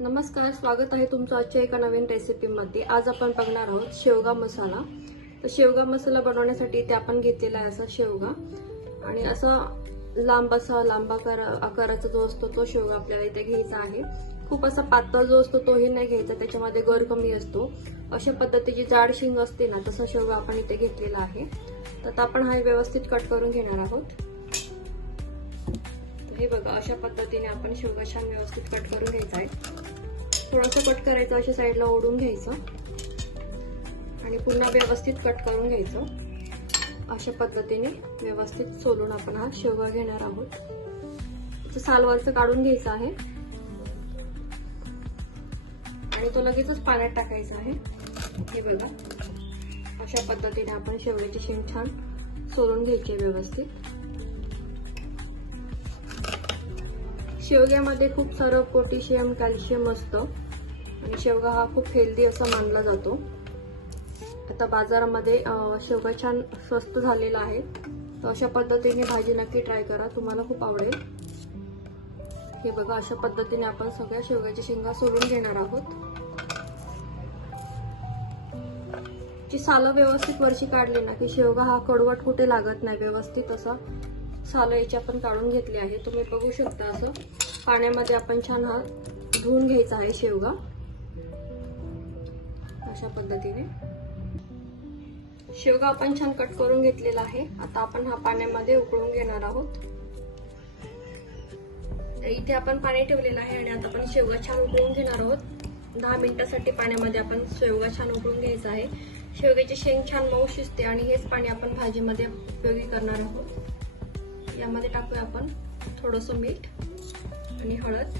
नमस्कार, स्वागत आहे तुमचं आजच्या एका नवीन रेसिपीमध्ये। आज आपण बघणार आहोत शेवगा मसाला। तर शेवगा मसाला बनवण्यासाठी इथे आपण घेतलेला आहे असा शेवगा आणि असा लांब आकाराचा जो असतो तो शेवगा आपल्याला इथे घ्यायचा आहे। खूप असा पातळ जो असतो तोही नाही घ्यायचा, त्याच्यामध्ये गर कमी असतो। अशा पद्धतीची जाड शिंग असते ना, तसा शेवगा आपण इथे घेतलेला आहे। तर आपण हा व्यवस्थित कट करून घेणार आहोत। हे बघा, अशा पद्धतीने आपण शेवगा छान व्यवस्थित कट करून घ्यायचा आहे। थोडासा कट करायचा, अशा साईडला ओढून घ्यायचं आणि पुन्हा व्यवस्थित कट करून घ्यायचं। अशा पद्धतीने व्यवस्थित सोलून आपण हा शेवगा घेणार आहोत। त्याचं सालवरचं काढून घ्यायचं आहे आणि तो लगेचच पाण्यात टाकायचा आहे। हे बघा, अशा पद्धतीने आपण शेवग्याची शेंग छान सोलून घ्यायची व्यवस्थित। शेवग्यामध्ये खूप सारं पोटॅशियम, कॅल्शियम असतं आणि शेवगा हा खूप हेल्दी असा मानला जातो। आता बाजारामध्ये शेवगा छान स्वस्त झालेला आहे, तर अशा पद्धतीने भाजी नक्की ट्राय करा, तुम्हाला खूप आवडेल। हे बघा, अशा पद्धतीने आपण सगळ्या शेवग्याच्या शेंगा सोलून घेणार आहोत। जी सालं व्यवस्थित वरची काढली ना की शेवगा हा कडवट कुठे लागत नाही, व्यवस्थित असा सालं याची आपण काढून घेतली आहे। तुम्ही बघू शकता, असं पाण्यामध्ये आपण छान हा धुवून घ्यायचा आहे शेवगा अशा पद्धतीने। शेवगा आपण छान कट करून घेतलेला आहे। आता आपण हा पाण्यामध्ये उकळून घेणार आहोत। तर इथे आपण पाणी ठेवलेलं आहे आणि आता आपण शेवगा छान उकळून घेणार आहोत। 10 मिनिटांसाठी पाण्यामध्ये आपण शेवगा छान उकळून घ्यायचा आहे। शेवग्याची शेंग छान मऊ शिजते आणि हेच पाणी आपण भाजीमध्ये उपयोगी करणार आहोत। यामध्ये टाकूया आपण थोडंसं मीठ आणि हळद।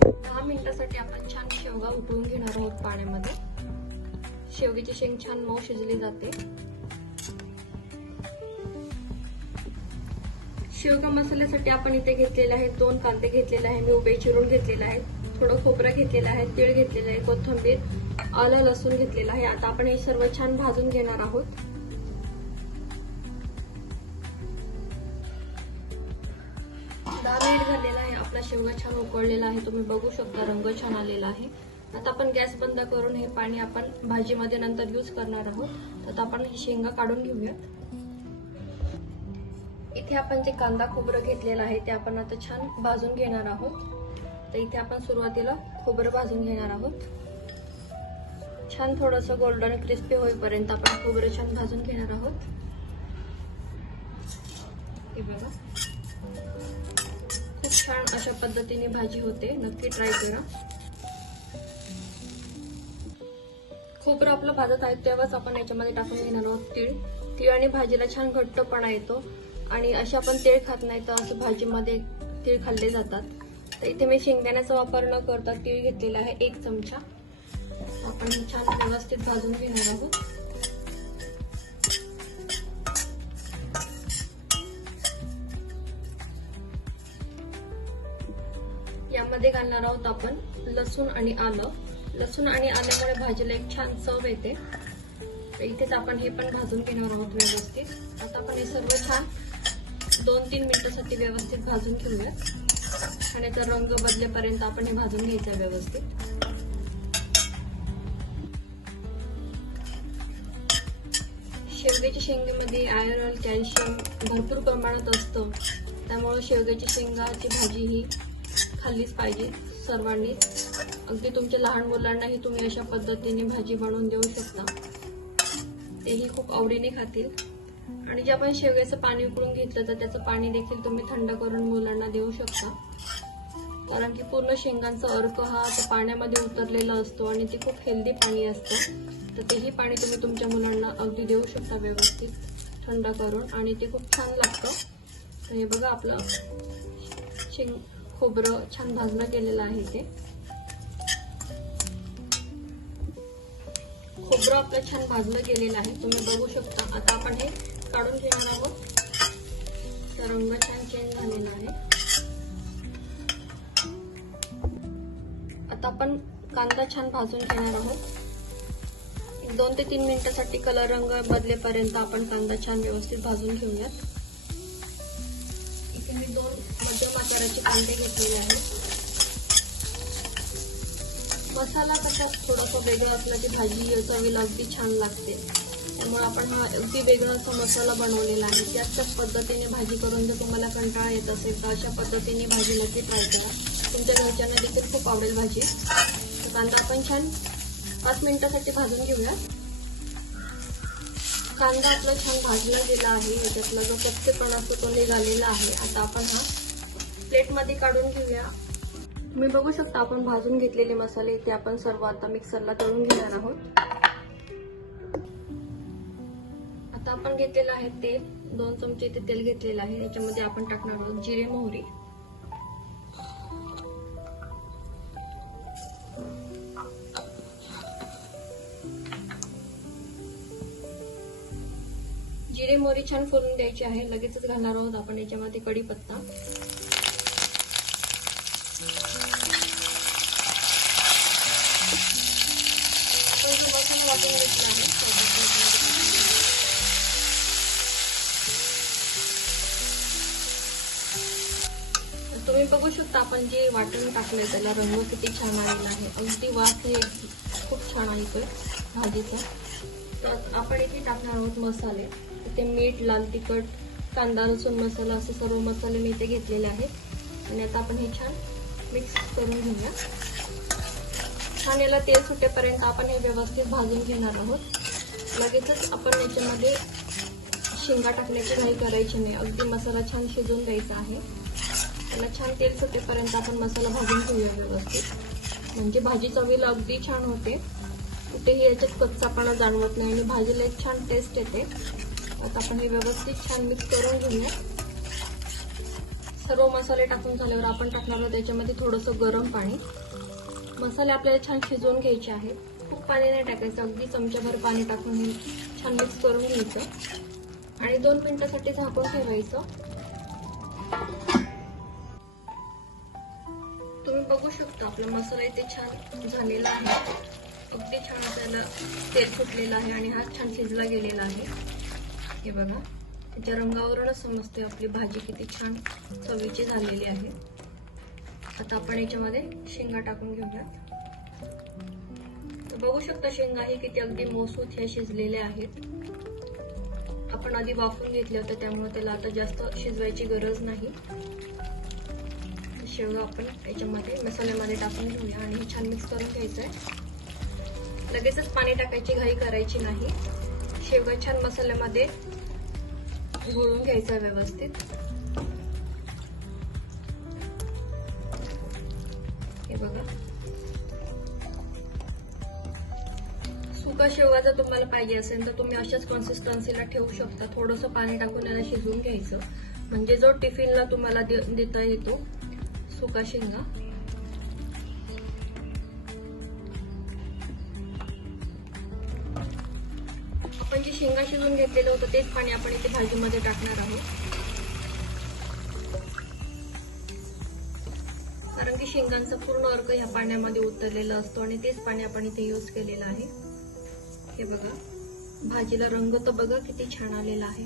10 मिनिटांसाठी आपण छान शेवगा उकळून घेणार आहोत पाण्यामध्ये। शेवग्याची शेंग छान मऊ शिजली जाते। शेवगा मसाल्यासाठी आपण इथे घेतलेले आहेत 2 कांदे घेतलेले आहे, मी उभे चिरून घेतलेले आहेत, थोडं खोबरं घेतलेलं आहे, तीळ घेतलेलं आहे, कोथिंबीर, आलं लसूण घेतलेलं आहे। आता आपण हे सर्व छान भाजून घेणार आहोत। 10 मिनिट झालेला आहे, आपला शेवगा छान उकळलेला आहे, तुम्ही बघू शकता रंग छान आलेला आहे। आता आपण गॅस बंद करून हे पाणी आपण भाजीमध्ये नंतर यूज करणार आहोत। तर आपण ही शेंगा काढून घेऊयात। इथे आपण जे कांदा खोबरं घेतलेलं आहे ते आपण आता छान भाजून घेणार आहोत। तर इथे आपण सुरुवातीला खोबरं भाजून घेणार आहोत। छान थोडंसं गोल्डन क्रिस्पी होईपर्यंत आपण खोबरं छान भाजून घेणार आहोत। हे बघा, खूप छान अशा पद्धतीने भाजी होते, नक्की ट्राय करा। खोबरं आपलं भाजत आहे तेव्हाच आपण याच्यामध्ये टाकून घेणार आहोत तीळ आणि भाजीला छान घट्टपणा येतो आणि अशा आपण तीळ खात नाही, तर असं भाजीमध्ये तीळ खाल्ले जातात। तर इथे मी शेंगदाण्याचा वापर न करता तीळ घेतलेला आहे 1 चमचा। आपण छान व्यवस्थित भाजून घेणार आहोत। यामध्ये घालणार आहोत आपण लसूण आणि आलं। लसूण आणि आल्यामुळे भाजीला एक छान चव येते। तर इथेच आपण हे पण भाजून घेणार आहोत व्यवस्थित। आता आपण हे सर्व छान 2-3 मिनिटांसाठी व्यवस्थित भाजून घेऊयात आणि याचा रंग बदलेपर्यंत आपण हे भाजून घ्यायचं व्यवस्थित। शेवग्याच्या शेंगेमध्ये आयरन, कॅल्शियम भरपूर प्रमाणात असतं, त्यामुळे शेवग्याची शेंगाची भाजी ही खाल्लीच पाहिजे सर्वांनीच। अगदी तुमच्या लहान मुलांनाही तुम्ही अशा पद्धतीने भाजी बनवून देऊ शकता, तेही खूप आवडीने खातील। आणि जे आपण शेवग्याचं पाणी उकळून घेतलं तर त्याचं पाणी देखील तुम्ही थंड करून मुलांना देऊ शकता, कारण की पूर्ण शेंगांचा अर्क हा त्या पाण्यामध्ये उतरलेला असतो आणि ते खूप हेल्दी पाणी असतं। तर तेही पाणी तुम्ही तुमच्या मुलांना अगदी देऊ शकता व्यवस्थित थंड करून, आणि ते खूप छान लागतं। तर हे बघा, आपलं खोबरं छान भाजणं केलेलं आहे। ते खोबरं आपलं छान भाजलं गेलेलं आहे, तुम्ही बघू शकता। आता आपण हे काढून घेणार आहोत। तर रंग छान चेंज झालेला आहे। आता आपण कांदा छान भाजून घेणार आहोत। 2 ते 3 मिनिटांसाठी कलर रंग बदलेपर्यंत आपण कांदा छान व्यवस्थित भाजून घेऊयात। इथे इथे मी 2 मध्यम आकाराचे कांदे घेतलेले आहेत. मसाला कसा थोडासा वेगळा असला की भाजी चवीला अगदी छान लागते. त्यामुळे आपण हा अगदी वेगळा असा मसाला बनवलेला आहे. त्याच पद्धतीने भाजी करून जर तुम्हाला कंटाळा येत असेल तर अशा पद्धतीने भाजी नक्की ट्राय करा. तुमच्या घरच्यांना देखील खूप आवडेल भाजी. तर कांदा आपण छान 5 मिनिटांसाठी भाजून घेऊया. कांदा आपला छान भाजला गेला आहे. याच्यातला जो कच्चेपणा असतो तो निघालेला आहे. आता आपण हा प्लेटमध्ये काढून घेऊया. तुम्ही बघू शकता आपण भाजून घेतलेले मसाले ते आपण सर्व आता मिक्सरला तळून घेणार आहोत. आता आपण घेतलेलं आहे तेल. 2 चमचे इथे तेल घेतलेलं आहे. याच्यामध्ये आपण टाकणार आहोत जिरे मोहरी. जिरे मोहरी छान फुलून द्यायची आहे. लगेचच घालणार आहोत आपण याच्यामध्ये कढीपत्ता. आपण जो मसाला वाटून घेतला आहे तुम्ही बघू शकता आपण जे वाटून टाकलंय त्याला रंग किती छान आलेला आहे. अगदी वास हे खूप छान आहे भाजीचा. तर आपण इथे टाकणार आहोत मसाले. इथे मीठ, लाल तिखट, कांदा लसूण मसाला असे सर्व मसाले मी इथे घेतलेले आहेत. आणि आता आपण हे छान मिक्स करून घेऊया. छान याला तेल सुटेपर्यंत आपण हे व्यवस्थित भाजून घेणार आहोत. लगेचच आपण याच्यामध्ये शेंगा टाकण्याची घाई करायची नाही. अगदी मसाला छान शिजवून द्यायचा आहे. त्याला छान तेल सुटेपर्यंत आपण मसाला भाजून घेऊया व्यवस्थित. म्हणजे भाजी चवीला अगदी छान होते. कुठेही याच्यात कच्चापणा जाणवत नाही आणि भाजीला एक छान टेस्ट येते. आता आपण हे व्यवस्थित छान मिक्स करून घेऊया. सर्व मसाले टाकून झाल्यावर आपण टाकणार आहोत त्याच्यामध्ये थोडंसं गरम पाणी. मसाले आपल्याला छान शिजवून घ्यायचे आहेत. खूप पाणी नाही टाकायचं. अगदी चमच्याभर पाणी टाकून हे छान मिक्स करून घ्यायचं आणि 2 मिनिटांसाठी झाकून ठेवायचं. तुम्ही बघू शकता आपला मसाला इथे छान झालेला आहे. अगदी छान त्याला तेल सुटलेलं आहे आणि हा छान शिजला गेलेला आहे. हे बघा त्याच्या रंगावरूनच समजते आपली भाजी किती छान चवीची झालेली आहे. आता आपण याच्यामध्ये शेंगा टाकून घेऊया. तर बघू शकता शेंगा ही किती अगदी मऊसूत ह्या शिजलेल्या आहेत. आपण आधी वाफून घेतले होते त्यामुळे त्याला आता जास्त शिजवायची गरज नाही. शेंगा आपण याच्यामध्ये मसाल्यामध्ये टाकून घेऊया आणि हे छान मिक्स करून घ्यायचं आहे. लगेचच पाणी टाकायची घाई करायची नाही. शेवगा छान मसाल्यामध्ये घोळून घ्यायचा व्यवस्थित. हे बघा सुका शेवगा जर तुम्हाला पाहिजे असेल तर तुम्ही अशाच कन्सिस्टन्सीला ठेवू शकता. थोडंसं पाणी टाकून याला शिजवून घ्यायचं म्हणजे जो टिफिनला तुम्हाला देता येतो सुका शेंगा. आपण जे शेंगा शिजवून घेतलेलं होतं तेच पाणी आपण इथे भाजीमध्ये टाकणार आहोत. कारण की शेंगांचा पूर्ण अर्क ह्या पाण्यामध्ये उतरलेला असतो आणि तेच पाणी आपण इथे यूज केलेलं आहे. हे बघा भाजीला रंग तर बघा किती छान आलेला आहे.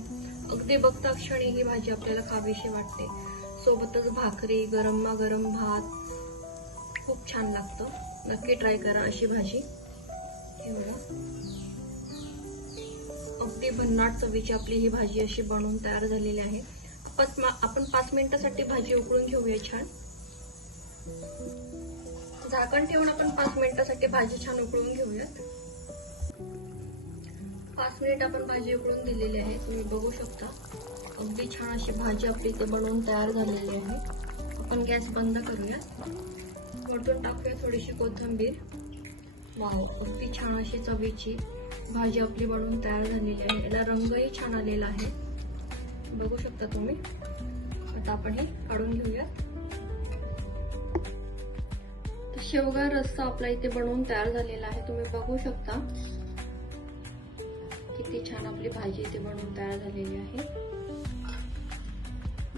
अगदी बघता क्षणी ही भाजी आपल्याला खावीशी वाटते. सोबतच भाकरी, गरम भात खूप छान लागतं. नक्की ट्राय करा अशी भाजी. हे बघा अगदी भन्नाट चवीची आपली ही भाजी अशी बनवून तयार झालेली आहे. आपण 5 मिनिटांसाठी भाजी उकळून घेऊया छान. झाकण ठेवून आपण 5 मिनिटांसाठी भाजी छान उकळून घेऊयात. 5 मिनिट आपण भाजी उकळून दिलेली आहे. तुम्ही बघू शकता अगदी छान अशी भाजी आपली इथे बनवून तयार झालेली आहे. आपण गॅस बंद करूया. वरतून टाकूया थोडीशी कोथिंबीर. वाव अगदी छान अशी चवीची भाजी आपली बनवून तयार झालेली आहे. याला रंगही छान आलेला आहे. बघू शकता तुम्ही. आता आपण हे काढून घेऊयात. शेवगा रस्सा आपला इथे बनवून तयार झालेला आहे. तुम्ही बघू शकता किती छान आपली भाजी इथे बनवून तयार झालेली आहे.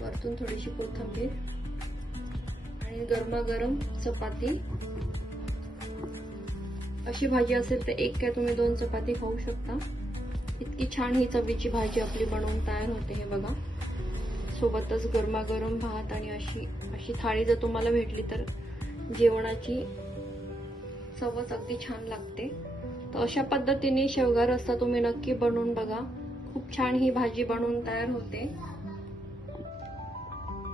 वरतून थोडीशी कोथिंबीर आणि गरमागरम चपाती. अशी भाजी असेल तर एक किंवा तुम्ही 2 चपाती खाऊ शकता. इतकी छान ही चवीची भाजी आपली बनवून तयार होते. हे बघा सोबतच गरमागरम भात आणि अशी अशी थाळी जर तुम्हाला भेटली तर जेवणाची चवच अगदी छान लागते. तर अशा पद्धतीने शेवगा रस्सा तुम्ही नक्की बनवून बघा. खूप छान ही भाजी बनवून तयार होते.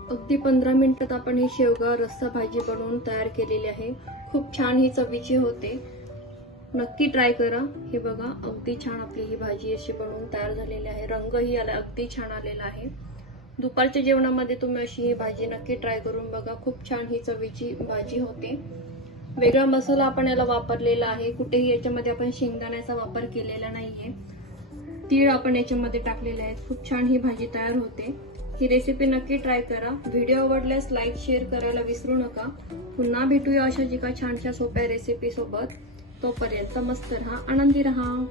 अगदी 15 मिनिटात आपण ही शेवगा रस्सा भाजी बनवून तयार केलेली आहे. खूप छान ही चवीची होते. नक्की ट्राय करा. हे बघा अगदी छान आपली ही भाजी अशी बनवून तयार झालेली आहे. रंगही याला अगदी छान आलेला आहे. दुपारच्या जेवणामध्ये तुम्ही अशी ही भाजी नक्की ट्राय करून बघा. खूप छान ही चवीची भाजी होते. वेगळा मसाला आपण याला वापरलेला आहे. कुठेही याच्यामध्ये आपण शेंगदाण्याचा वापर केलेला नाहीये. तीळ आपण याच्यामध्ये टाकलेले आहेत. खूप छान ही भाजी तयार होते. ही रेसिपी नक्की ट्राय करा. व्हिडिओ आवडल्यास लाईक शेअर करायला विसरू नका. पुन्हा भेटूया अशाच एका छानशा सोप्या रेसिपी सोबत. तोपर्यंत मस्त रहा, आनंदी रहा.